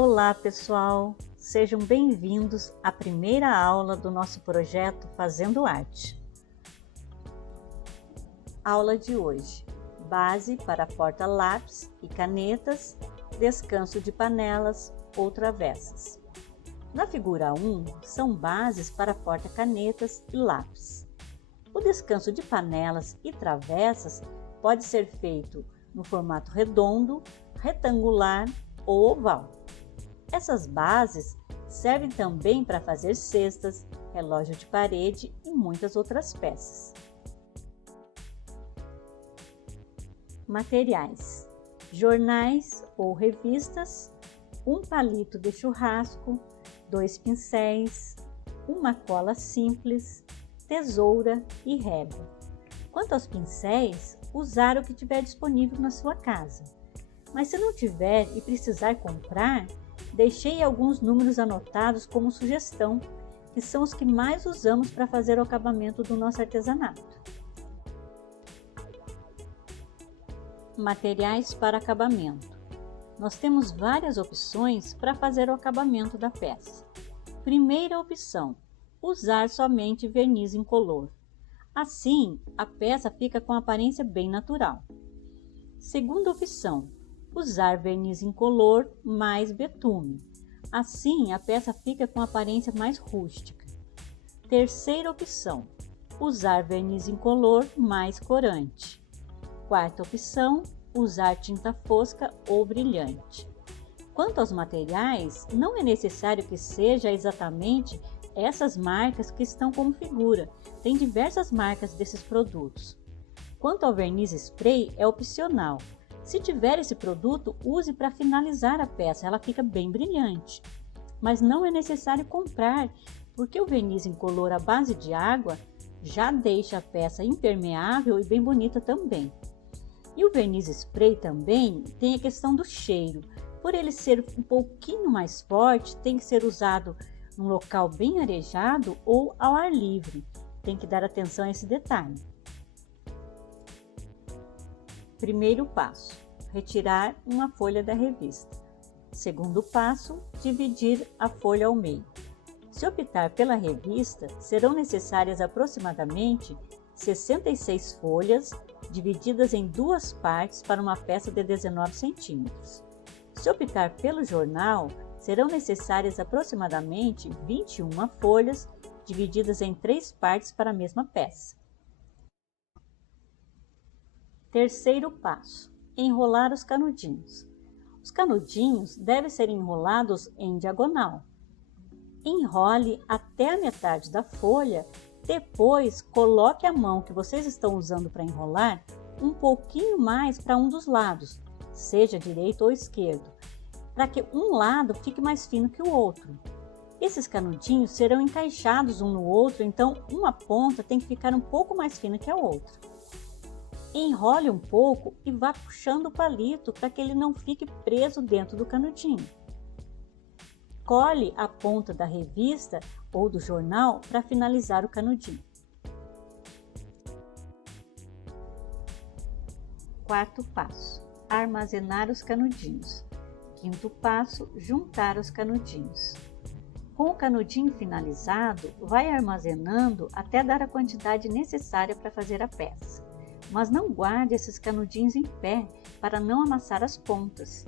Olá pessoal, sejam bem-vindos à primeira aula do nosso projeto Fazendo Arte. Aula de hoje: base para porta-lápis e canetas, descanso de panelas ou travessas. Na figura 1, são bases para porta-canetas e lápis. O descanso de panelas e travessas pode ser feito no formato redondo, retangular ou oval. Essas bases servem também para fazer cestas, relógio de parede e muitas outras peças. Materiais: jornais ou revistas, um palito de churrasco, 2 pincéis, uma cola simples, tesoura e régua. Quanto aos pincéis, usar o que tiver disponível na sua casa. Mas se não tiver e precisar comprar, deixei alguns números anotados como sugestão, que são os que mais usamos para fazer o acabamento do nosso artesanato. Materiais para acabamento. Nós temos várias opções para fazer o acabamento da peça. Primeira opção: usar somente verniz incolor. Assim, a peça fica com aparência bem natural. Segunda opção: usar verniz incolor mais betume. Assim, a peça fica com aparência mais rústica. Terceira opção: usar verniz incolor mais corante. Quarta opção: usar tinta fosca ou brilhante. Quanto aos materiais, não é necessário que seja exatamente essas marcas que estão como figura. Tem diversas marcas desses produtos. Quanto ao verniz spray, é opcional. Se tiver esse produto, use para finalizar a peça, ela fica bem brilhante. Mas não é necessário comprar, porque o verniz incolor à base de água já deixa a peça impermeável e bem bonita também. E o verniz spray também tem a questão do cheiro. Por ele ser um pouquinho mais forte, tem que ser usado num local bem arejado ou ao ar livre. Tem que dar atenção a esse detalhe. Primeiro passo: retirar uma folha da revista. Segundo passo: dividir a folha ao meio. Se optar pela revista, serão necessárias aproximadamente 66 folhas, divididas em duas partes para uma peça de 19 centímetros. Se optar pelo jornal, serão necessárias aproximadamente 21 folhas, divididas em 3 partes para a mesma peça. Terceiro passo: enrolar os canudinhos. Os canudinhos devem ser enrolados em diagonal. Enrole até a metade da folha, depois coloque a mão que vocês estão usando para enrolar um pouquinho mais para um dos lados, seja direito ou esquerdo, para que um lado fique mais fino que o outro. Esses canudinhos serão encaixados um no outro, então uma ponta tem que ficar um pouco mais fina que a outra. Enrole um pouco e vá puxando o palito para que ele não fique preso dentro do canudinho. Cole a ponta da revista ou do jornal para finalizar o canudinho. Quarto passo: armazenar os canudinhos. Quinto passo: juntar os canudinhos. Com o canudinho finalizado, vai armazenando até dar a quantidade necessária para fazer a peça. Mas não guarde esses canudinhos em pé para não amassar as pontas.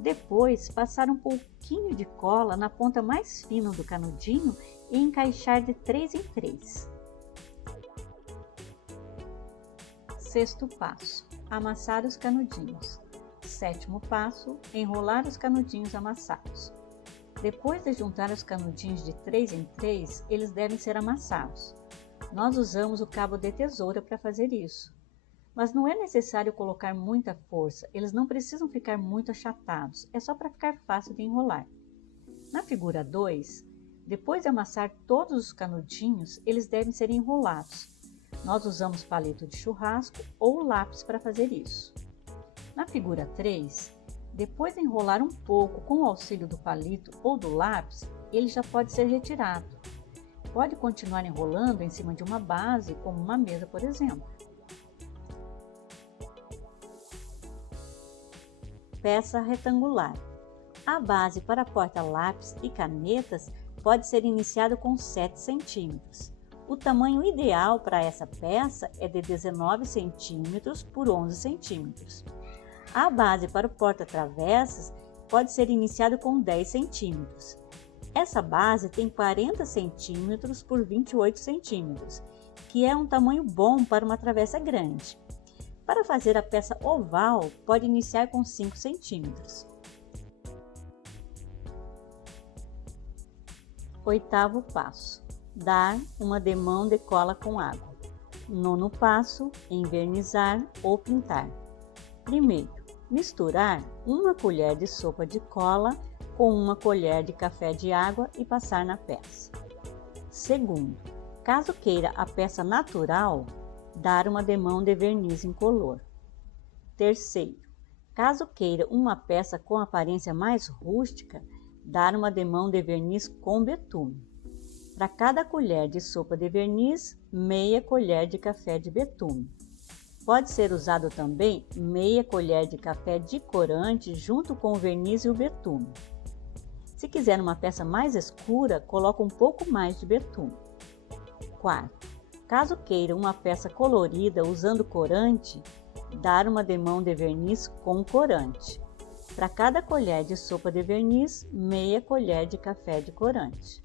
Depois, passar um pouquinho de cola na ponta mais fina do canudinho e encaixar de 3 em 3. Sexto passo: amassar os canudinhos. Sétimo passo: enrolar os canudinhos amassados. Depois de juntar os canudinhos de 3 em 3, eles devem ser amassados. Nós usamos o cabo de tesoura para fazer isso. Mas não é necessário colocar muita força, eles não precisam ficar muito achatados, é só para ficar fácil de enrolar. Na figura 2, depois de amassar todos os canudinhos, eles devem ser enrolados. Nós usamos palito de churrasco ou lápis para fazer isso. Na figura 3, depois de enrolar um pouco com o auxílio do palito ou do lápis, ele já pode ser retirado. Pode continuar enrolando em cima de uma base, como uma mesa, por exemplo. Peça retangular. A base para porta-lápis e canetas pode ser iniciado com 7 centímetros. O tamanho ideal para essa peça é de 19 centímetros por 11 centímetros. A base para o porta-travessas pode ser iniciado com 10 centímetros. Essa base tem 40 centímetros por 28 centímetros, que é um tamanho bom para uma travessa grande. Para fazer a peça oval, pode iniciar com 5 centímetros. Oitavo passo: dar uma demão de cola com água. Nono passo: envernizar ou pintar. Primeiro, misturar uma colher de sopa de cola com uma colher de café de água e passar na peça. Segundo, caso queira a peça natural, dar uma demão de verniz incolor. Terceiro, caso queira uma peça com aparência mais rústica, dar uma demão de verniz com betume. Para cada colher de sopa de verniz, meia colher de café de betume. Pode ser usado também meia colher de café de corante junto com o verniz e o betume. Se quiser uma peça mais escura, coloque um pouco mais de betume. Quarto, caso queira uma peça colorida usando corante, dar uma demão de verniz com corante. Para cada colher de sopa de verniz, meia colher de café de corante.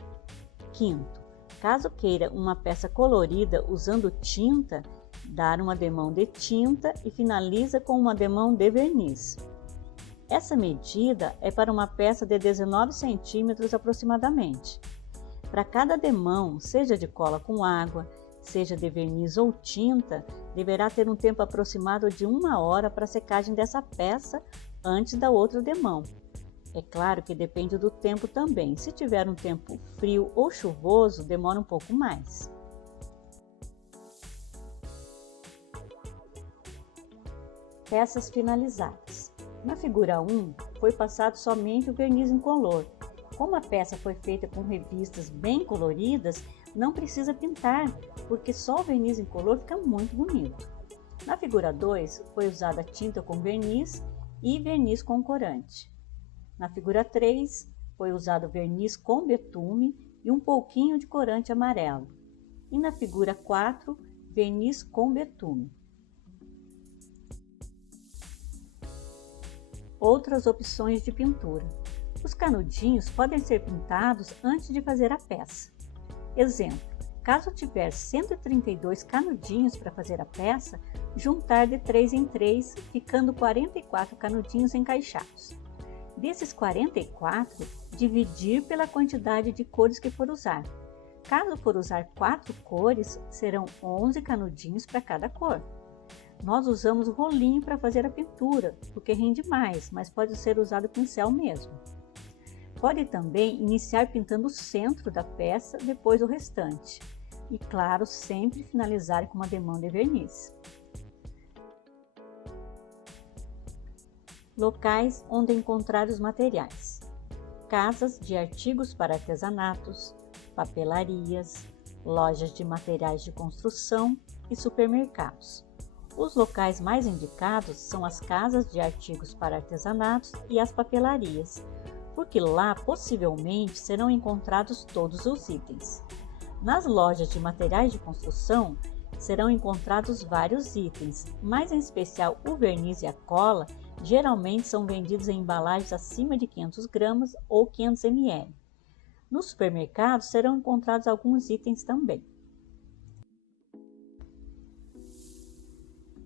Quinto, caso queira uma peça colorida usando tinta, dar uma demão de tinta e finaliza com uma demão de verniz. Essa medida é para uma peça de 19 centímetros aproximadamente. Para cada demão, seja de cola com água, seja de verniz ou tinta, deverá ter um tempo aproximado de 1 hora para a secagem dessa peça antes da outra demão. É claro que depende do tempo também. Se tiver um tempo frio ou chuvoso, demora um pouco mais. Peças finalizadas. Na figura 1, foi passado somente o verniz incolor. Como a peça foi feita com revistas bem coloridas, não precisa pintar, porque só o verniz incolor fica muito bonito. Na figura 2, foi usada tinta com verniz e verniz com corante. Na figura 3, foi usado verniz com betume e um pouquinho de corante amarelo. E na figura 4, verniz com betume. Outras opções de pintura. Os canudinhos podem ser pintados antes de fazer a peça. Exemplo, caso tiver 132 canudinhos para fazer a peça, juntar de 3 em 3, ficando 44 canudinhos encaixados. Desses 44, dividir pela quantidade de cores que for usar. Caso for usar 4 cores, serão 11 canudinhos para cada cor. Nós usamos o rolinho para fazer a pintura, porque rende mais, mas pode ser usado o pincel mesmo. Pode também iniciar pintando o centro da peça, depois o restante. E claro, sempre finalizar com uma demão de verniz. Locais onde encontrar os materiais. Casas de artigos para artesanatos, papelarias, lojas de materiais de construção e supermercados. Os locais mais indicados são as casas de artigos para artesanatos e as papelarias, porque lá possivelmente serão encontrados todos os itens. Nas lojas de materiais de construção serão encontrados vários itens, mas em especial o verniz e a cola geralmente são vendidos em embalagens acima de 500 gramas ou 500 ml. Nos supermercados serão encontrados alguns itens também.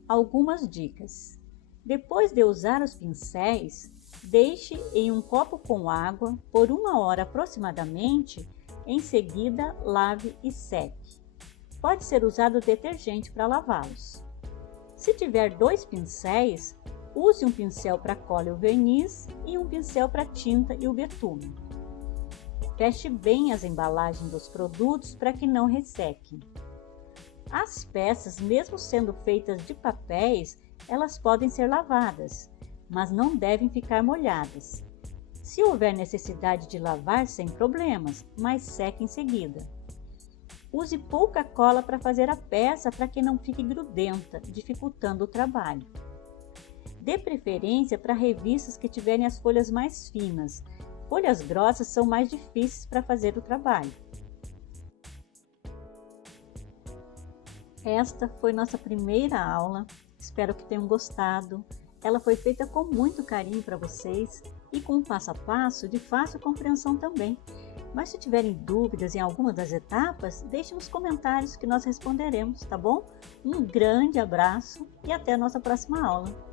Algumas dicas. Depois de usar os pincéis, deixe em um copo com água por 1 hora aproximadamente, em seguida lave e seque. Pode ser usado detergente para lavá-los. Se tiver 2 pincéis, use um pincel para cola e o verniz e um pincel para tinta e o betume. Feche bem as embalagens dos produtos para que não ressequem. As peças, mesmo sendo feitas de papéis, elas podem ser lavadas, mas não devem ficar molhadas. Se houver necessidade de lavar, sem problemas, mas seque em seguida. Use pouca cola para fazer a peça para que não fique grudenta, dificultando o trabalho. Dê preferência para revistas que tiverem as folhas mais finas. Folhas grossas são mais difíceis para fazer o trabalho. Esta foi nossa primeira aula, espero que tenham gostado. Ela foi feita com muito carinho para vocês e com um passo a passo de fácil compreensão também. Mas se tiverem dúvidas em alguma das etapas, deixe nos comentários que nós responderemos, tá bom? Um grande abraço e até a nossa próxima aula!